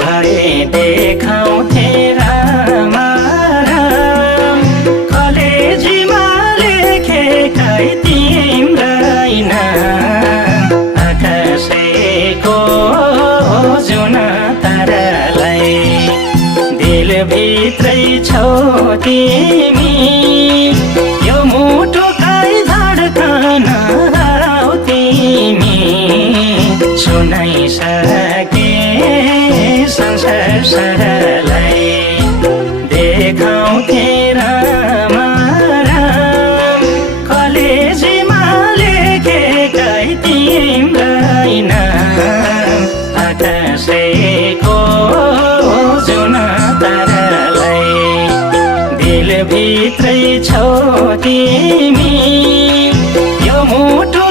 भए देखाउँथे राम राम कलेजीमा लेखेकै तिम्रै नाम आकाशैको जुन तारालाई दिलभित्रै छौ तिमी यो मुटुकै धड्कन हराउ तिमी सुनाइसके संसारलाई देखाउँथे राम राम कलेजीमा लेखेकै तिम्रै नाम आकाशैको जुन तारालाई दिलभित्रै छौ तिमी यो मुटु